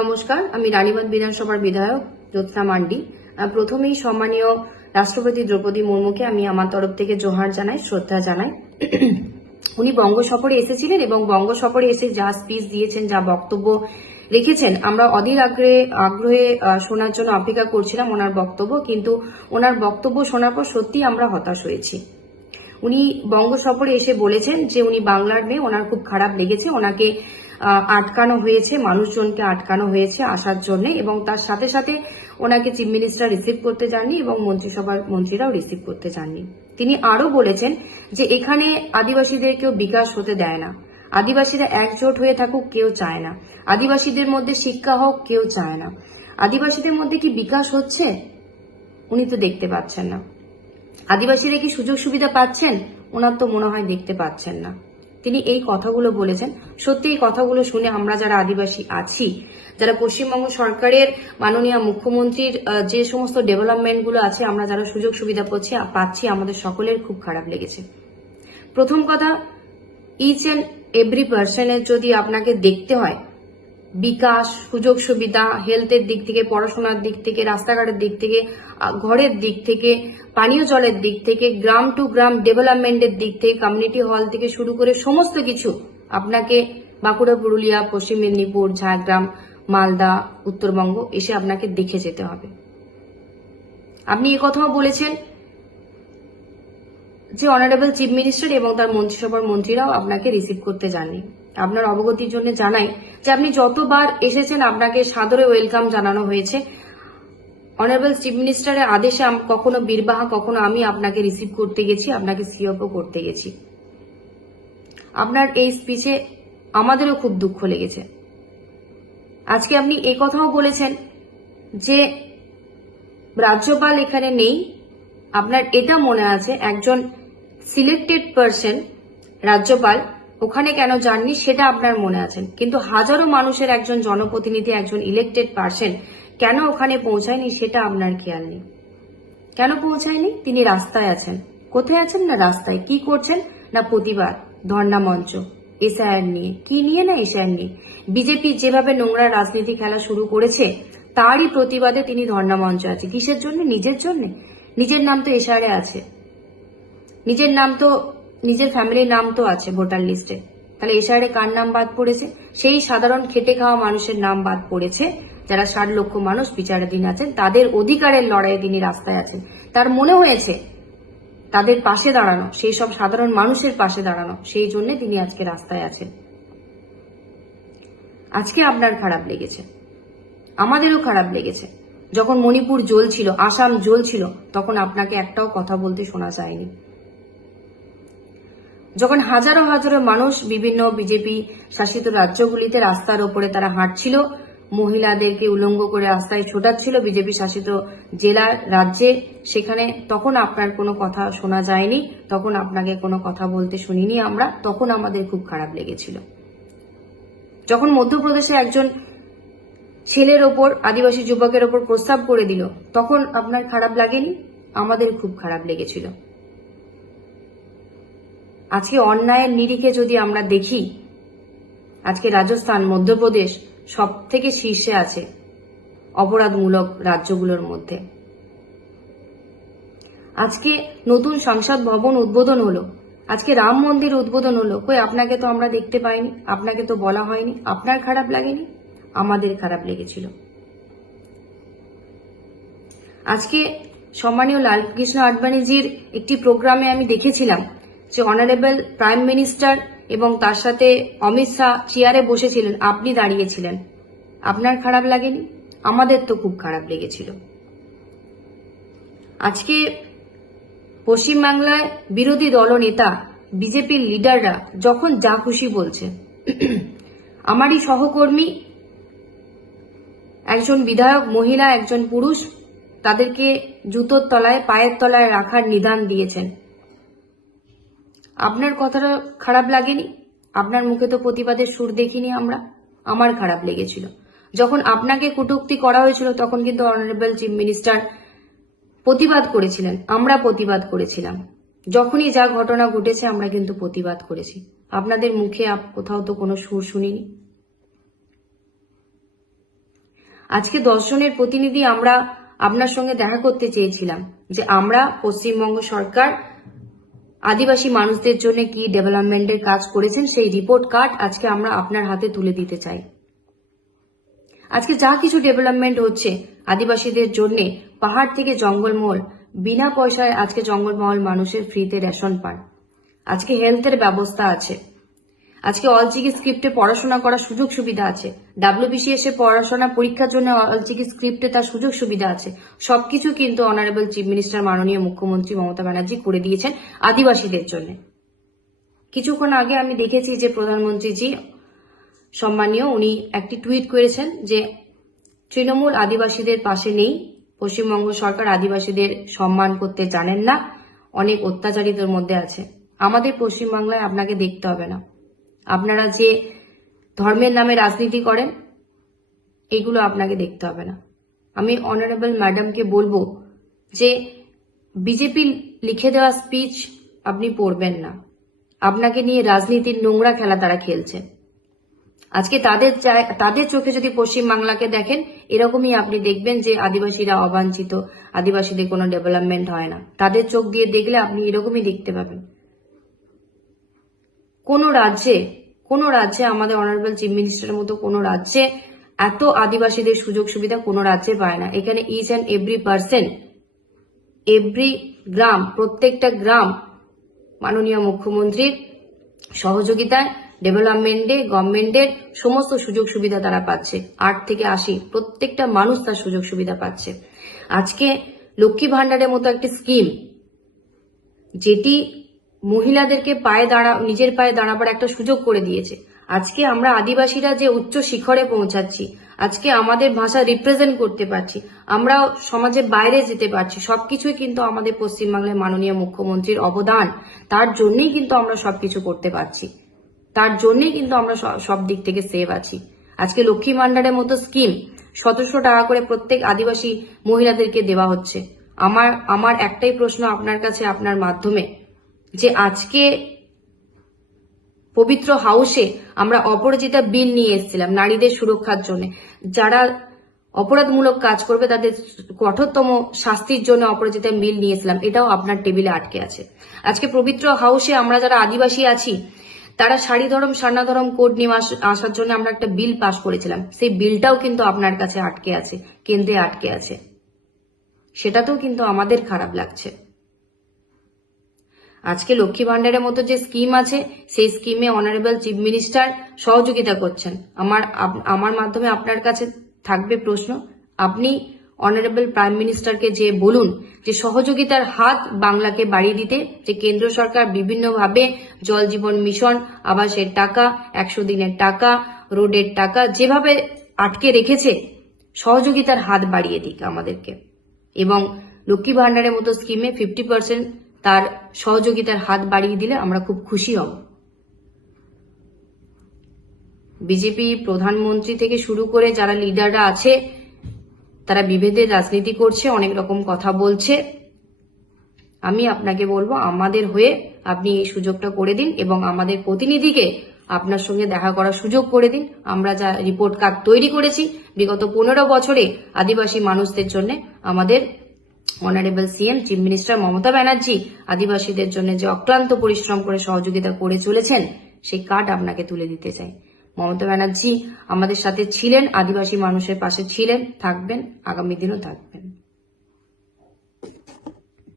নমস্কার, আমি রানীবাঁধ বিধানসভার বিধায়ক জ্যোৎস্না মান্ডি। প্রথমেই সম্মানীয় রাষ্ট্রপতি দ্রৌপদী মুর্মুকে আমি আমার তরফ থেকে জোহার জানাই, শ্রদ্ধা জানাই। উনি বঙ্গ সফরে এসেছিলেন এবং বঙ্গ সফরে এসে যা স্পিচ দিয়েছেন, যা বক্তব্য রেখেছেন, আমরা অধীর আগ্রহে শোনার জন্য অপেক্ষা করছিলাম ওনার বক্তব্য। কিন্তু ওনার বক্তব্য শোনার পর সত্যি আমরা হতাশ হয়েছি। উনি বঙ্গ সফরে এসে বলেছেন যে উনি বাংলার মেয়ে, ওনার খুব খারাপ লেগেছে, ওনাকে আটকানো হয়েছে, মানুষজনকে আটকানো হয়েছে আসার জন্য, এবং তার সাথে সাথে ওনাকে চিফ মিনিস্টার রিসিভ করতে যাননি এবং মন্ত্রিসভার মন্ত্রীরাও রিসিভ করতে যাননি। তিনি আরো বলেছেন যে এখানে আদিবাসীদের কেউ বিকাশ হতে দেয় না, আদিবাসীরা একজোট হয়ে থাকুক কেউ চায় না, আদিবাসীদের মধ্যে শিক্ষা হোক কেউ চায় না। আদিবাসীদের মধ্যে কি বিকাশ হচ্ছে? উনি তো দেখতে পাচ্ছেন না। আদিবাসীরা কি সুযোগ সুবিধা পাচ্ছেন? ওনার তো মনে হয় দেখতে পাচ্ছেন না। তিনি এই কথাগুলো বলেছেন। সত্যি এই কথাগুলো শুনে আমরা যারা আদিবাসী আছি, যারা পশ্চিমবঙ্গ সরকারের মাননীয় মুখ্যমন্ত্রীর যে সমস্ত ডেভেলপমেন্টগুলো আছে, আমরা যারা সুযোগ সুবিধা পাচ্ছি, আমাদের সকলের খুব খারাপ লেগেছে। প্রথম কথা, ইচ অ্যান্ড এভরি পার্সনের যদি আপনাকে দেখতে হয় বিকাশ, সুযোগ সুবিধা, হেলথের দিক থেকে, পড়াশোনার দিক থেকে, রাস্তাঘাটের দিক থেকে, ঘরের দিক থেকে, পানীয় জলের দিক থেকে, গ্রাম টু গ্রাম ডেভেলপমেন্টের দিক থেকে, কমিউনিটি হল থেকে শুরু করে সমস্ত কিছু আপনাকে বাঁকুড়া, পুরুলিয়া, পশ্চিম মেদিনীপুর, ঝাড়গ্রাম, মালদা, উত্তরবঙ্গ এসে আপনাকে দেখে যেতে হবে। আপনি কথাও বলেছেন যে অনারেবল চিফ মিনিস্টার এবং তার মন্ত্রিসভার মন্ত্রীরাও আপনাকে রিসিভ করতে যাননি। আপনার অবগতির জন্য জানাই যে আপনি যতবার এসেছেন আপনাকে সাদরে ওয়েলকাম জানানো হয়েছে। অনারেবল চিফ মিনিস্টারের আদেশে কখনো বীরবাহা, কখনো আমি আপনাকে রিসিভ করতে গেছি, আপনাকে সিওপও করতে গেছি। আপনার এই স্পিচে আমাদেরও খুব দুঃখ লেগেছে। আজকে আপনি এই কথাও বলেছেন যে রাজ্যপাল এখানে নেই, আপনার এটা মনে আছে একজন সিলেক্টেড পার্সন রাজ্যপাল ওখানে কেন যাননি সেটা আপনার মনে আছে, কিন্তু হাজারো মানুষের একজন জনপ্রতিনিধি, একজন ইলেক্টেড পার্সন কেন ওখানে পৌঁছায়নি সেটা আপনার খেয়াল নেই। কেন পৌঁছায়নি? তিনি রাস্তায় আছেন। কোথায় আছেন? না রাস্তায়। কি করছেন? না প্রতিবাদ, ধর্ণা মঞ্চ, এসআইআর নিয়ে। কি নিয়ে? না এসআইআর নিয়ে। বিজেপি যেভাবে নোংরা রাজনীতি খেলা শুরু করেছে তারই প্রতিবাদে তিনি ধর্ণা মঞ্চ আছে। কিসের জন্য? নিজের জন্য। নিজের নাম তো এসআইআরে আছে, নিজের নাম তো, নিজের ফ্যামিলির নাম তো আছে ভোটার লিস্টে। তাহলে এসআইআরে কার নাম বাদ পড়েছে? সেই সাধারণ খেটে খাওয়া মানুষের নাম বাদ পড়েছে, যারা 60 লক্ষ মানুষ বিচারাধীন আছেন, তাদের অধিকারের লড়াইয়ে তিনি রাস্তায় আছেন। তার মনে হয়েছে তাদের পাশে দাঁড়ানো, সেই সব সাধারণ মানুষের পাশে দাঁড়ানো, সেই জন্য তিনি আজকে রাস্তায় আছেন। আজকে আপনার খারাপ লেগেছে, আমাদেরও খারাপ লেগেছে। যখন মণিপুর জ্বলছিল, আসাম জ্বলছিল, তখন আপনাকে একটাও কথা বলতে শোনা যায়নি। যখন হাজারো হাজারো মানুষ বিভিন্ন বিজেপি শাসিত রাজ্যগুলিতে রাস্তার ওপরে তারা হাঁটছিল, মহিলাদেরকে উলঙ্গ করে রাস্তায় ছোটাচ্ছিল বিজেপি শাসিত জেলার রাজ্যে, সেখানে তখন আপনার কোনো কথা শোনা যায়নি, তখন আপনাকে কোনো কথা বলতে শুনিনি আমরা, তখন আমাদের খুব খারাপ লেগেছিল। যখন মধ্যপ্রদেশে একজন ছেলের ওপর, আদিবাসী যুবকের ওপর প্রস্তাব করে দিল, তখন আপনার খারাপ লাগেনি? আমাদের খুব খারাপ লেগেছিল। আজকে অন্যায়ের নিরিখে যদি আমরা দেখি, আজকে রাজস্থান, মধ্যপ্রদেশ সব থেকে শীর্ষে আছে অপরাধমূলক রাজ্যগুলোর মধ্যে। আজকে নতুন সংসদ ভবন উদ্বোধন হলো, আজকে রাম মন্দির উদ্বোধন হলো, কই আপনাকে তো আমরা দেখতে পাইনি, আপনাকে তো বলা হয়নি। আপনার খারাপ লাগেনি? আমাদের খারাপ লেগেছিল। আজকে সম্মানীয় লালকৃষ্ণ আডবাণীজির একটি প্রোগ্রামে আমি দেখেছিলাম যে অনারেবল প্রাইম মিনিস্টার এবং তার সাথে অমিত শাহ চেয়ারে বসেছিলেন, আপনি দাঁড়িয়েছিলেন। আপনার খারাপ লাগেনি? আমাদের তো খুব খারাপ লেগেছিল। আজকে পশ্চিমবাংলায় বিরোধী দলনেতা, বিজেপির লিডাররা যখন যা খুশি বলছে, আমারই সহকর্মী একজন বিধায়ক মহিলা, একজন পুরুষ, তাদেরকে জুতোর তলায়, পায়ের তলায় রাখার নিদান দিয়েছেন। আপনার কথাটা খারাপ লাগেনি? আপনার মুখে তো প্রতিবাদের সুর দেখিনি আমরা। আমার খারাপ লেগেছিল। যখন আপনাকে কটূক্তি করা হয়েছিল তখন কিন্তু অনারেবল চিফ মিনিস্টার প্রতিবাদ করেছিলেন, আমরা প্রতিবাদ করেছিলাম। যখনই যা ঘটনা ঘটেছে আমরা কিন্তু প্রতিবাদ করেছি। আপনাদের মুখে কোথাও তো কোনো সুর শুনিনি। আজকে 10 জনের প্রতিনিধি আমরা আপনার সঙ্গে দেখা করতে চেয়েছিলাম যে আমরা পশ্চিমবঙ্গ সরকার আদিবাসী মানুষদের জন্য কি ডেভেলপমেন্টের কাজ করেছেন সেই রিপোর্ট কার্ড আজকে আমরা আপনার হাতে তুলে দিতে চাই। আজকে যা কিছু ডেভেলপমেন্ট হচ্ছে আদিবাসীদের জন্য, পাহাড় থেকে জঙ্গলমহল, বিনা পয়সায় আজকে জঙ্গলমহল মানুষের ফ্রিতে রেশন পান। আজকে হেলথের ব্যবস্থা আছে, আজকে অলচিকি স্ক্রিপ্টে পড়াশোনা করার সুযোগ সুবিধা আছে, WBCS এ পড়াশোনা পরীক্ষার জন্য অলচিকি স্ক্রিপ্টে তার সুযোগ সুবিধা আছে। সবকিছু কিন্তু অনারেবল চিফ মিনিস্টার মাননীয় মুখ্যমন্ত্রী মমতা ব্যানার্জি করে দিয়েছেন আদিবাসীদের জন্য। কিছুক্ষণ আগে আমি দেখেছি যে প্রধানমন্ত্রীজি সম্মানীয় উনি একটি টুইট করেছেন যে তৃণমূল আদিবাসীদের পাশে নেই, পশ্চিমবঙ্গ সরকার আদিবাসীদের সম্মান করতে জানেন না, অনেক অত্যাচারিতের মধ্যে আছে। আমাদের পশ্চিমবাংলায় আপনাকে দেখতে হবে না, আপনারা যে ধর্মের নামে রাজনীতি করেন এগুলো আপনাকে দেখতে হবে না। আমি অনারেবল ম্যাডামকে বলবো যে বিজেপি লিখে দেওয়া স্পিচ আপনি পড়বেন না, আপনাকে নিয়ে রাজনীতির নোংরা খেলা তারা খেলছে। আজকে তাদের চোখে যদি পশ্চিমবাংলাকে দেখেন এরকমই আপনি দেখবেন যে আদিবাসীরা অবাঞ্ছিত, আদিবাসীদের কোনো ডেভেলপমেন্ট হয় না। তাদের চোখ দিয়ে দেখলে আপনি এরকমই দেখতে পাবেন। কোন রাজ্যে আমাদের অনারেবল চিফ মিনিস্টারের মতো কোন রাজ্যে এত আদিবাসীদের সুযোগ সুবিধা কোন রাজ্যে পায় না। এখানে each and every person, every গ্রাম, প্রত্যেকটা গ্রাম মাননীয় মুখ্যমন্ত্রীর সহযোগিতায় ডেভেলপমেন্টে গভর্নমেন্টের সমস্ত সুযোগ সুবিধা তারা পাচ্ছে। 8 থেকে 80 প্রত্যেকটা মানুষ তার সুযোগ সুবিধা পাচ্ছে। আজকে লক্ষ্মী ভান্ডারের মতো একটি স্কিম যেটি মহিলাদেরকে নিজের পায়ে দাঁড়াবার একটা সুযোগ করে দিয়েছে। আজকে আমরা আদিবাসীরা যে উচ্চ শিখরে পৌঁছাচ্ছি, আজকে আমাদের ভাষা রিপ্রেজেন্ট করতে পারছি, আমরা সমাজের বাইরে যেতে পারছি, সবকিছুই কিন্তু আমাদের পশ্চিমবাংলার মাননীয় মুখ্যমন্ত্রীর অবদান। তার জন্যই কিন্তু আমরা সবকিছু করতে পারছি, তার জন্যই কিন্তু আমরা সব দিক থেকে সেভ আছি। আজকে লক্ষ্মী ভান্ডারের মতো স্কিম 1700 টাকা করে প্রত্যেক আদিবাসী মহিলাদেরকে দেওয়া হচ্ছে। আমার একটাই প্রশ্ন আপনার কাছে, আপনার মাধ্যমে, যে আজকে পবিত্র হাউসে আমরা অপরাজিতা বিল নিয়ে এসেছিলাম নারীদের সুরক্ষার জন্য। যারা অপরাধমূলক কাজ করবে তাদের কঠোরতম শাস্তির জন্য অপরাজিতা বিল নিয়েছিলাম, এটাও আপনার টেবিলে আটকে আছে। আজকে পবিত্র হাউসে আমরা যারা আদিবাসী আছি তারা সান্না ধরম কোড নিয়ে আসার জন্য আমরা একটা বিল পাশ করেছিলাম, সেই বিলটাও কিন্তু আপনার কাছে আটকে আছে, কেন্দ্রে আটকে আছে। সেটাতেও কিন্তু আমাদের খারাপ লাগছে। আজকে লক্ষ্মী ভান্ডারের মতো যে স্কিম আছে সেই স্কিমে অনারেবল চিফ মিনিস্টার সহযোগিতা করছেন। আমার মাধ্যমে আপনার কাছে থাকবে প্রশ্ন, আপনি অনারেবল প্রাইম মিনিস্টারকে যে বলুন যে সহযোগিতার হাত বাংলাকে বাড়িয়ে দিতে, যে কেন্দ্র সরকার বিভিন্নভাবে জল জীবন মিশন, আবাসের টাকা, 100 দিনের টাকা, রোডের টাকা যেভাবে আটকে রেখেছে, সহযোগিতার হাত বাড়িয়ে দিক আমাদেরকে। এবং লক্ষ্মী ভান্ডারের মতো স্কিমে 50% তার সহযোগিতার হাত বাড়িয়ে দিলে আমরা খুব খুশি হব। বিজেপি প্রধানমন্ত্রী থেকে শুরু করে যারা লিডাররা আছে তারা বিভেদের রাজনীতি করছে, অনেক রকম কথা বলছে। আমি আপনাকে বলবো আমাদের হয়ে আপনি এই সুযোগটা করে দিন এবং আমাদের প্রতিনিধিকে আপনার সঙ্গে দেখা করার সুযোগ করে দিন। আমরা যা রিপোর্ট কার্ড তৈরি করেছি বিগত 15 বছরে আদিবাসী মানুষদের জন্য, আমাদের honourable CM chief minister Mamata Banerjee আদিবাসীদের জন্য যে অক্লান্ত পরিশ্রম করে সহযোগিতা করে চলেছেন সেই কার্ড আপনাকে তুলে দিতে চাই। মমতা ব্যানার্জি আমাদের সাথে ছিলেন, আদিবাসী মানুষের পাশে ছিলেন, থাকবেন, আগামী দিনও থাকবেন।